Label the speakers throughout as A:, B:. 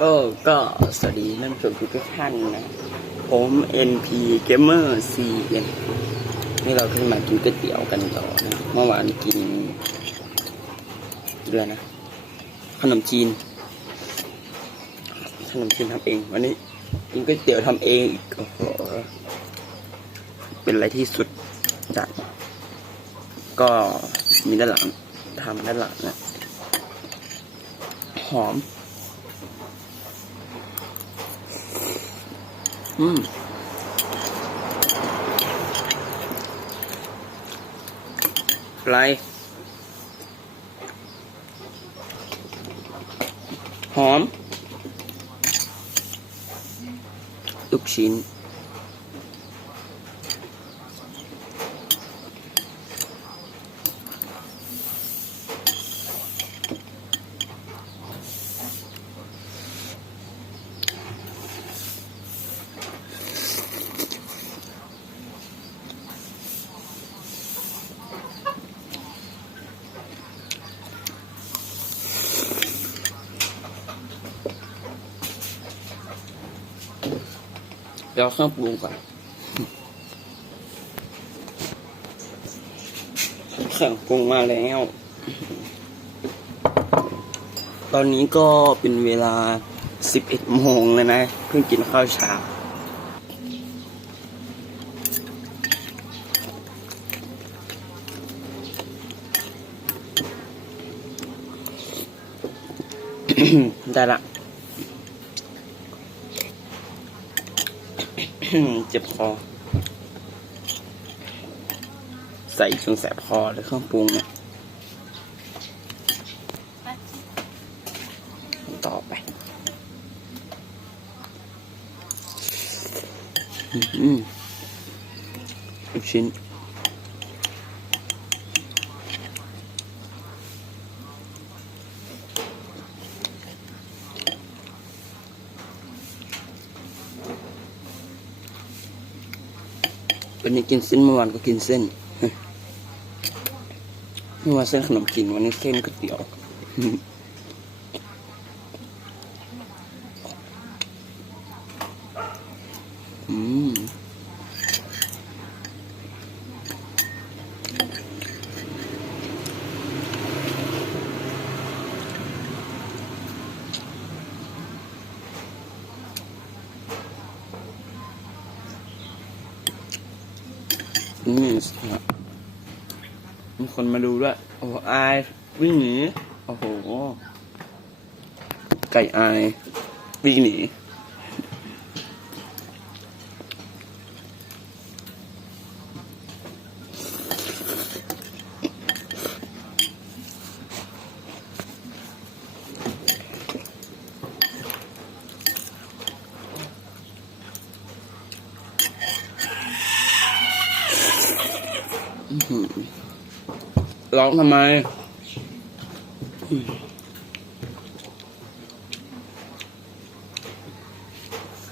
A: เออก็สวัสดีท่านผู้ชมทุกท่านนะ ผม NP Gamer CN นี่เราขึ้นมากินก๋วยเตี๋ยวกันต่อนะ เมื่อวานกินเดือนนะ ขนมจีน ขนมจีนทำเอง วันนี้กินก๋วยเตี๋ยวทำเองอีกโอ้โหเป็นอะไรที่สุดจัดก็มีด้านหลังทำด้านหลังนะหอม อืมไรหอมลูกชิ้น เดี๋ยวเอาเครื่องปรุงก่อนเครื่องปรุงมาแล้ว ตอนนี้ก็เป็นเวลา 11 โมงแล้วนะ เพิ่งกินข้าวเช้าได้ละ เจ็บคอ ใส่จนแสบคอเลยเครื่องปรุงเนี่ยต่อไปอืมลูกชิ้น วันนี้กินเส้นเมื่อวานก็กินเส้นเมื่อวานเส้นขนมจีนวันนี้เส้นก๋วยเตี๋ยวอืม อืมมีคนมาดูด้วย โอ้อาย วิ่งหนี โอ้โห ไก่อาย วิ่งหนี ร้องทำไมอืม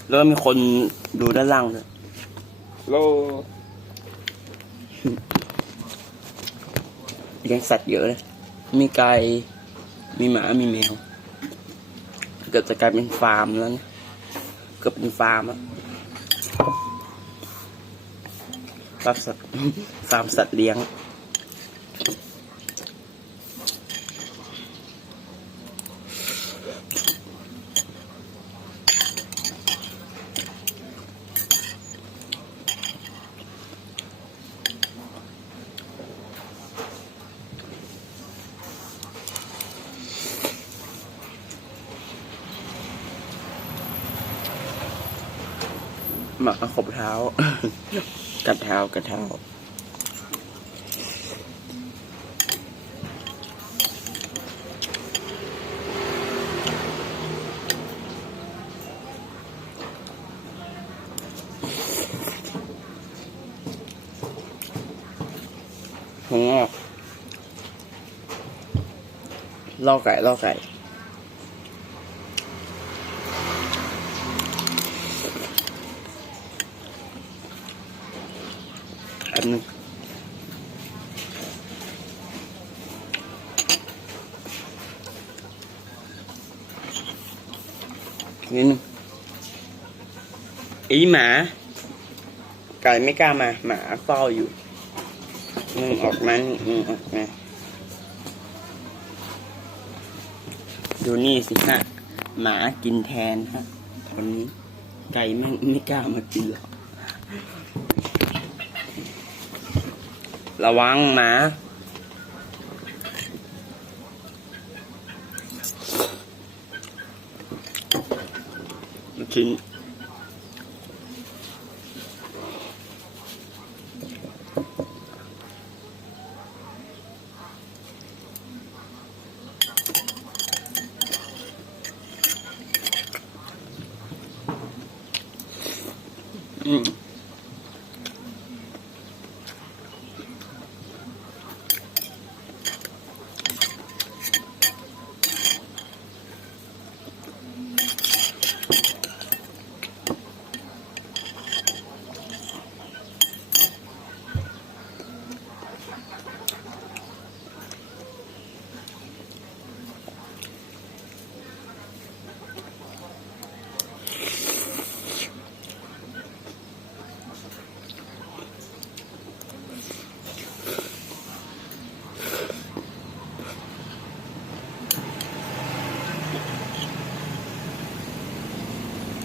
A: แล้วก็มีคนดูด้านล่างด้วยโลเลี้ยงสัตว์เยอะเลย มีไก่ มีหมา มีแมว เกือบจะกลายเป็นฟาร์มแล้วนะ เกือบเป็นฟาร์มแล้วฟา รับสัตว์ฟาร์มสัตว์เลี้ยง หมาขบเท้า กัดเท้ากัดเท้าหัวงอกล่อไก่ล่อไก่ นนึงนิดนึงอีหมา ไก่ไม่กล้ามา หมาเฝ้าอยู่มึงออกมานี่มึงออกมาดูนี่สิฮะ หมากินแทนฮะตอนนี้ไก่ไม่ไม่กล้ามากินหรอก ระวังนะ ชิ้น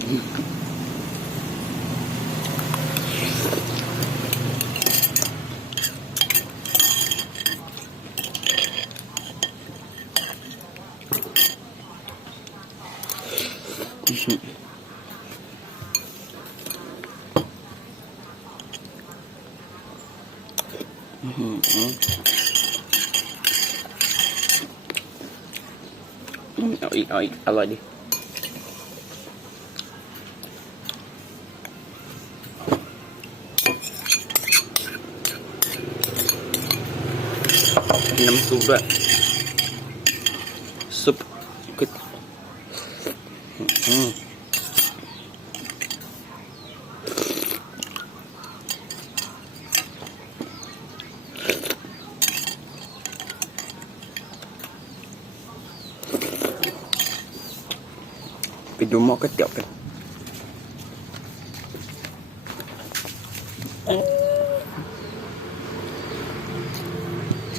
A: อืมอืมเอาอีก เอาอีก อร่อยดิ น้ำซุปด้วยซุปก็อืมไปดูหม้อก๋วยเตี๋ยวกัน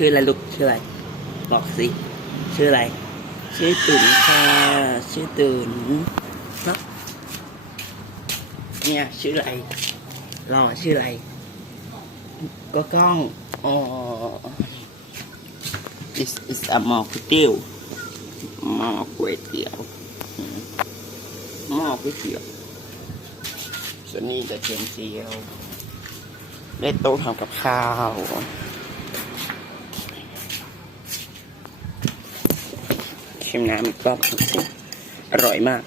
A: ชื่ออะไรลูกชื่ออะไร บอกสิ ชื่ออะไร ชื่อตุ๋นค่ะ ชื่อตุ๋นเนาะเนี่ยชื่ออะไรรอชื่ออะไร ก็กล้องอ๋อ this is a หม้อก๋วยเตี๋ยวหม้อก๋วยเตี๋ยวหม้อก๋วยเตี๋ยวส่วนนี้จะเทียมเจียวได้โต๊ะทำกับข้าว ชิมน้ำอีกรอบอร่อยมาก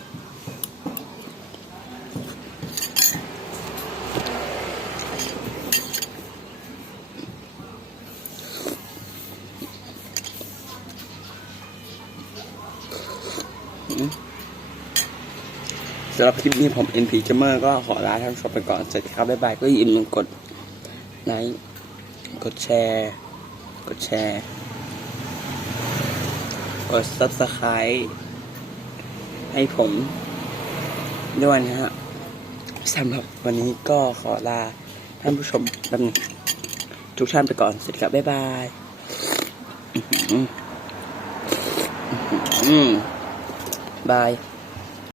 A: สำหรับคลิปนี้ผม NP Gamer ก็ขอลาท่านผู้ชมไปก่อนสวัสดีครับบ๊ายบายก็อย่าลืมกดไลค์กดแชร์ กดแชร์ ด subscribe ให้ผมด้วยนะฮะสำหรับวันนี้ก็ขอลาท่านผู้ชมทุกท่านไปก่อนสวัสดีครับ บ๊ายบายบาย